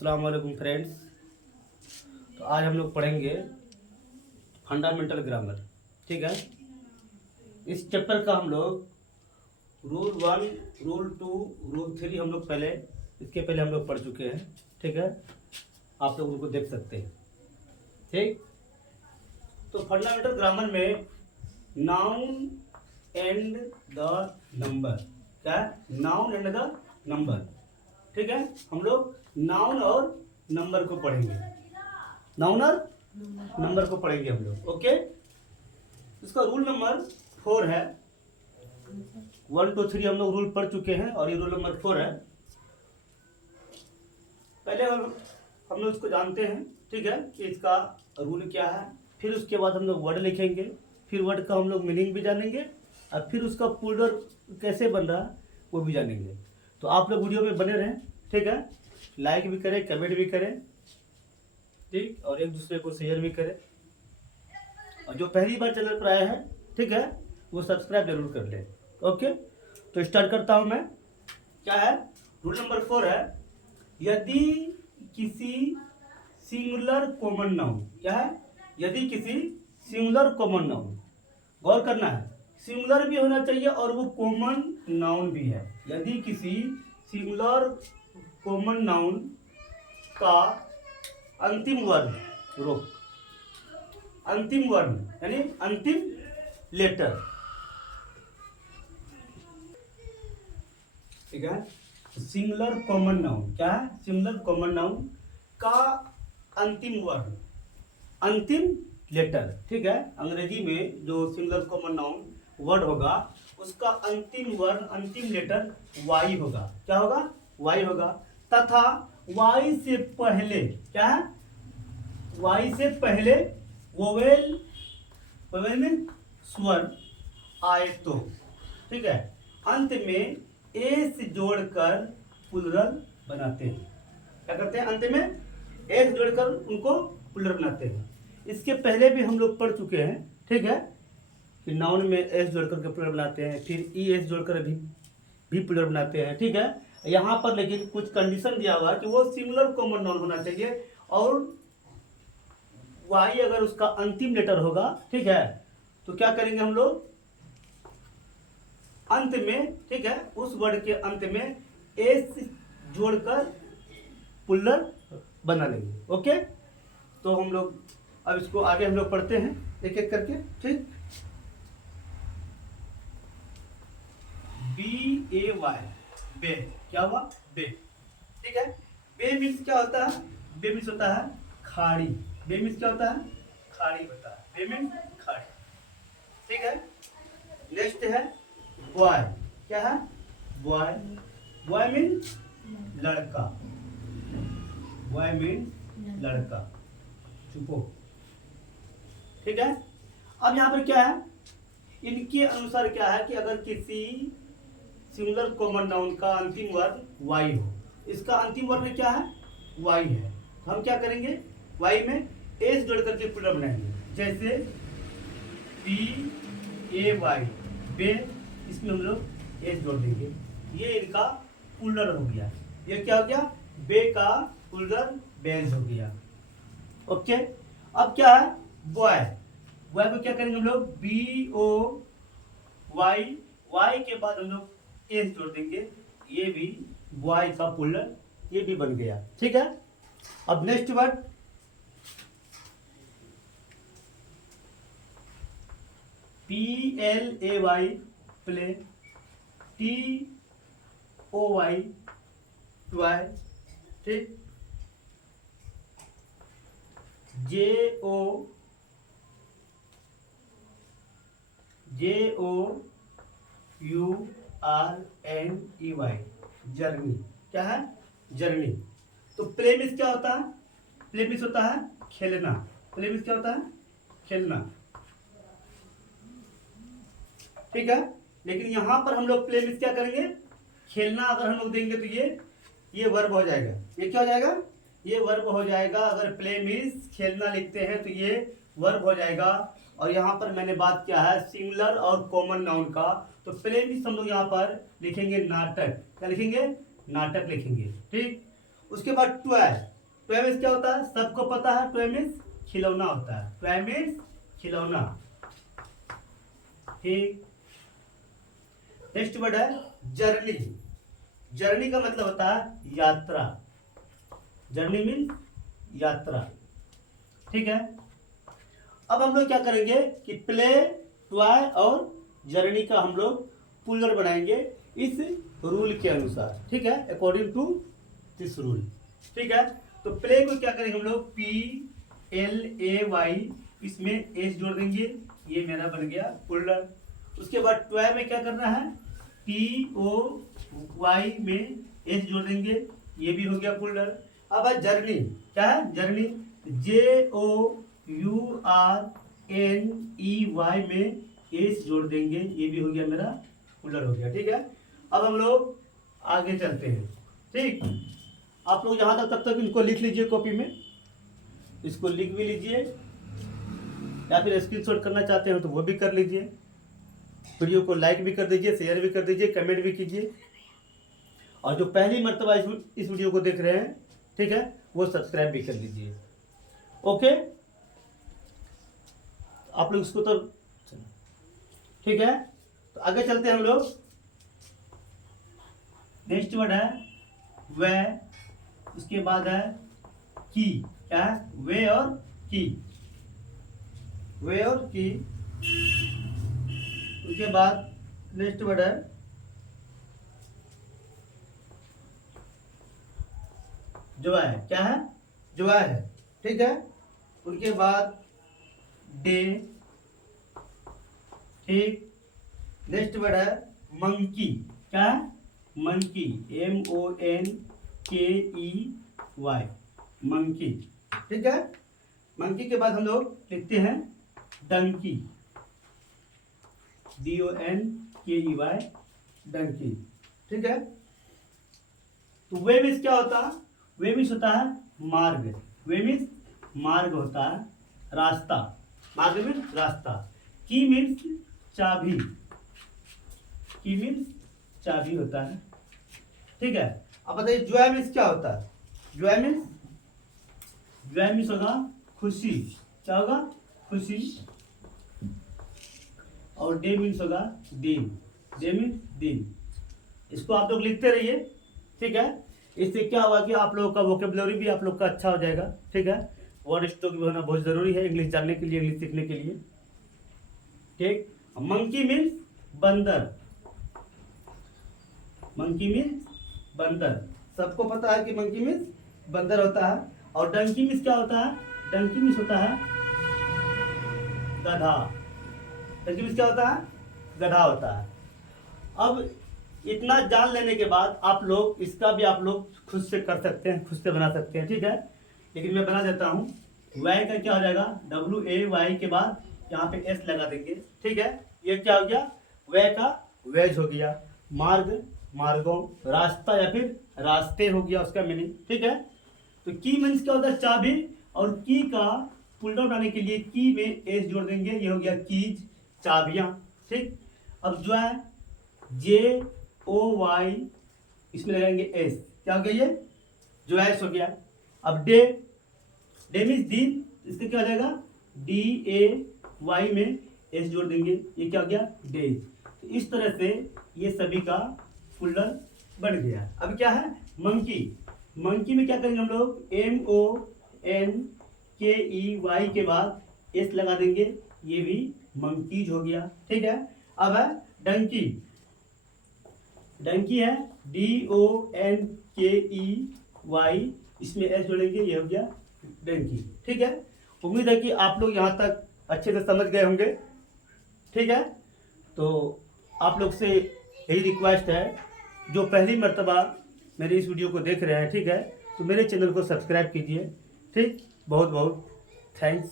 अस्सलाम वालेकुम फ्रेंड्स। तो आज हम लोग पढ़ेंगे फंडामेंटल ग्रामर। ठीक है, इस चैप्टर का हम लोग रूल 1, रूल 2, रूल 3 हम लोग इसके पहले हम लोग पढ़ चुके हैं। ठीक है, आप लोग उनको देख सकते हैं। ठीक, तो फंडामेंटल ग्रामर में नाउन एंड द नंबर, क्या है? Noun and the number. ठीक है, हम लोग नाउन और नंबर को पढ़ेंगे, नाउन और नंबर को पढ़ेंगे हम लोग। ओके, इसका रूल नंबर 4 है। 1 2 3 हम लोग रूल पढ़ चुके हैं और ये रूल नंबर 4 है। पहले हम लोग इसको जानते हैं। ठीक है, कि इसका रूल क्या है। फिर उसके बाद हम लोग वर्ड लिखेंगे, फिर वर्ड का हम लोग मीनिंग भी जानेंगे और फिर उसका प्लूरल कैसे बन रहा है वो भी जानेंगे। तो आप लोग वीडियो में बने रहें। ठीक है, लाइक भी करें, कमेंट भी करें, ठीक, और एक दूसरे को शेयर भी करें। और जो पहली बार चैनल पर आया है, ठीक है, वो सब्सक्राइब जरूर कर लें। ओके, तो स्टार्ट करता हूं मैं। क्या है? रूल नंबर 4 है, यदि किसी सिंगुलर कॉमन नाउन, क्या है? यदि किसी सिंगुलर कॉमन नाउन, गौर करना है, सिंगुलर भी होना चाहिए और वो कॉमन नाउन भी है। यदि किसी सिंगुलर कॉमन नाउन का अंतिम वर्ण, रोक, अंतिम वर्ण यानी अंतिम लेटर, ठीक है, सिंगुलर कॉमन नाउन, क्या है? सिंगुलर कॉमन नाउन का अंतिम वर्ण, अंतिम लेटर। ठीक है, अंग्रेजी में जो सिंगुलर कॉमन नाउन वर्ड होगा उसका अंतिम वर्ण, अंतिम लेटर वाई होगा। क्या होगा? वाई होगा। तथा वाई से पहले, क्या है? वाई से पहले वोवेल, वोवेल में स्वर आए तो, ठीक है, अंत में एस जोड़कर प्लूरल बनाते हैं। क्या करते हैं? अंत में एस जोड़कर उनको प्लूरल बनाते हैं। इसके पहले भी हम लोग पढ़ चुके हैं। ठीक है, कि नाउन में एस जोड़कर के प्लूरल बनाते हैं, फिर ई एस जोड़कर भी प्लूरल बनाते हैं। ठीक है, यहाँ पर लेकिन कुछ कंडीशन दिया हुआ है कि वो सिंगुलर कॉमन नाउन होना चाहिए और वाई अगर उसका अंतिम लेटर होगा, ठीक है, तो क्या करेंगे हम लोग? अंत में, ठीक है, उस वर्ड के अंत में एस जोड़कर प्लूरल बना लेंगे। ओके, तो हम लोग अब इसको आगे हम लोग पढ़ते हैं एक एक करके। ठीक, BAY, बे, क्या हुआ? बे। ठीक है, बे मीन्स क्या होता है? बे मीन्स होता है खाड़ी। बे मीन्स क्या होता है? खाड़ी होता है। बे मीन्स खाड़ी। ठीक है, नेक्स्ट है बॉय। क्या है? बॉय। बॉय मीन्स लड़का। बॉय मीन्स लड़का। चुपो। ठीक है, अब यहाँ पर क्या है? इनके अनुसार क्या है कि अगर किसी सिंगुलर कॉमन नाउन का अंतिम वर्ण वाई हो, इसका अंतिम वर्ण क्या है? वाई है, तो हम क्या करेंगे? वाई में एस जोड़ करके प्लूरल बनाएंगे। जैसे BAY, बे, इसमें हम लोग एस जोड़ देंगे। ये इनका प्लूरल हो गया। ये क्या हो गया? बे का प्लूरल बेज हो गया। ओके, अब क्या है? बॉय। बॉय को क्या करेंगे हम लोग? BOY, वाई के बाद हम लोग एस जोड़ देंगे। ये भी बॉय का प्लूरल, ये भी बन गया। ठीक है, अब next word PLAY, play, TOY, ट्वाई, ठीक, JOURNEY, जर्नी। क्या है? जर्नी। तो प्ले मीन्स क्या होता है? प्ले मीन्स होता है खेलना। प्ले मीन्स क्या होता है? खेलना। ठीक है, लेकिन यहां पर हम लोग प्ले मीन्स क्या करेंगे? खेलना अगर हम लोग देंगे तो ये वर्ब हो जाएगा। ये क्या हो जाएगा? ये वर्ब हो जाएगा। अगर प्ले मीन्स खेलना लिखते हैं तो ये वर्ब हो जाएगा। और यहाँ पर मैंने बात किया है सिंगुलर और कॉमन नाउन का, तो प्ले मीन्स हम लोग यहाँ पर लिखेंगे नाटक। क्या लिखेंगे? नाटक लिखेंगे। ठीक, उसके बाद टॉय। टॉय मीन्स क्या होता है, सबको पता है, टॉय मीन्स खिलौना होता है, टॉय मीन्स खिलौना। ठीक, नेक्स्ट वर्ड है जर्नी। जर्नी का मतलब होता है यात्रा, जर्नी मीन्स यात्रा। ठीक है, अब हम लोग क्या करेंगे कि प्ले, टॉय और जर्नी का हम लोग पुलर बनाएंगे इस रूल के अनुसार। ठीक है, अकॉर्डिंग टू दिस रूल। ठीक है, तो प्ले को क्या करेंगे हम लोग, PLAY, इसमें एस जोड़ देंगे, ये मेरा बन गया पुलर। उसके बाद टॉय में क्या करना है, TOY में एस जोड़ देंगे, ये भी हो गया पुलर। अब जर्नी, क्या है जर्नी, JOURNEY में एस जोड़ देंगे, ये भी हो गया मेरा पुलर हो गया। ठीक है, अब हम लोग आगे चलते हैं। ठीक, आप लोग यहाँ तक तब तक इनको लिख लीजिए कॉपी में, इसको लिख भी लीजिए, या फिर स्क्रीनशॉट करना चाहते हो तो वो भी कर लीजिए। वीडियो को लाइक भी कर दीजिए, शेयर भी कर दीजिए, कमेंट भी कीजिए, और जो पहली मर्तबा इस वीडियो को देख रहे हैं, ठीक है, वो सब्सक्राइब भी कर लीजिए। ओके, आप लोग इसको तो ठीक है, तो आगे चलते हैं हम लोग। नेक्स्ट वर्ड है वे, उसके बाद है की। क्या है, वे और की, वे और की। उसके बाद नेक्स्ट वर्ड है जॉय। क्या है, जॉय है। ठीक है, उनके बाद डे। ठीक, नेक्स्ट वर्ड है मंकी। क्या है, मंकी, MONKEY, मंकी। ठीक है, मंकी के बाद हम लोग लिखते हैं डंकी, DONKEY, डंकी। ठीक है, तो वे मीन्स क्या होता है, वे मीन्स होता है मार्ग, वे मीन्स मार्ग होता है, रास्ता, मार्ग मीन्स रास्ता। की मीन्स चाबी, की मीन्स चाबी होता है। ठीक है, अब बताइए जॉय मीन्स क्या होता है, जॉय मीन्स, जॉय मीन्स होगा खुशी। क्या होगा, खुशी। और डे मीन्स होगा दिन, डे मीन्स दिन। इसको आप लोग लिखते रहिए। ठीक है, इससे क्या होगा कि आप लोगों का वोकेबुलरी भी आप लोग का अच्छा हो जाएगा। ठीक है, वर्ड स्टॉक भी होना बहुत जरूरी है इंग्लिश जानने के लिए, इंग्लिश सीखने के लिए। ठीक, मंकी मीन्स बंदर, मंकी मीन्स बंदर, सबको पता है कि मंकी मीन्स बंदर होता है। और डंकी मीन्स क्या होता है, डंकी मीन्स होता है गधा, डंकी मीन्स क्या होता है, गधा होता है। अब इतना जान लेने के बाद आप लोग इसका भी आप लोग खुद से कर सकते हैं, खुद से बना सकते हैं। ठीक है, लेकिन मैं बना देता हूँ। वाई का क्या हो जाएगा, WAY के बाद यहाँ पे S लगा देंगे। ठीक है, ये क्या हो गया, वे का वेज हो गया, मार्ग, मार्गों, रास्ता या फिर रास्ते हो गया उसका मीनिंग। ठीक है, तो की मीन्स क्या होता है, चाबी, और की का पुल डाउन बनाने के लिए की में एस जोड़ देंगे, ये हो गया कीज, चाबियां। ठीक, अब जो है JOY, इसमें लगाएंगे एस, क्या हो गया, ये जो है हो गया। अब डे, डे मीन्स दिन, इसका क्या हो जाएगा, DAY में एस जोड़ देंगे, ये क्या हो गया, डेज। तो इस तरह से ये सभी का पुलर बन गया। अब क्या है, मंकी, मंकी में क्या करेंगे हम लोग, MONKEY के बाद एस लगा देंगे, ये भी मंकीज हो गया। ठीक है, अब है डंकी, डंकी है DONKEY, इसमें एस जोड़ेंगे, ये हो गया डंकी। ठीक है, उम्मीद है कि आप लोग यहाँ तक अच्छे से समझ गए होंगे। ठीक है, तो आप लोग से यही रिक्वेस्ट है, जो पहली मर्तबा मेरे इस वीडियो को देख रहे हैं, ठीक है, तो मेरे चैनल को सब्सक्राइब कीजिए। ठीक, बहुत बहुत थैंक्स।